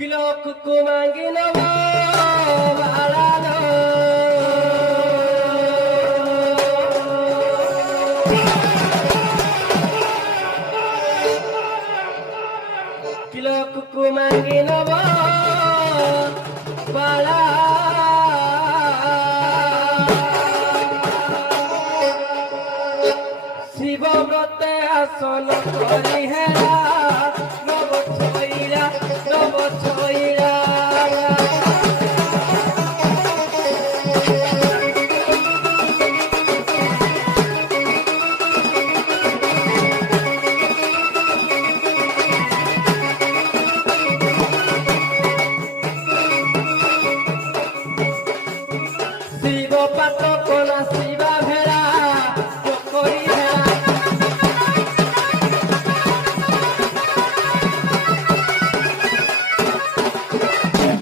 किलोक को मांगी नवा बाळानो किलोक को मांगी नवा बाळा शिव व्रते आसन करी हेला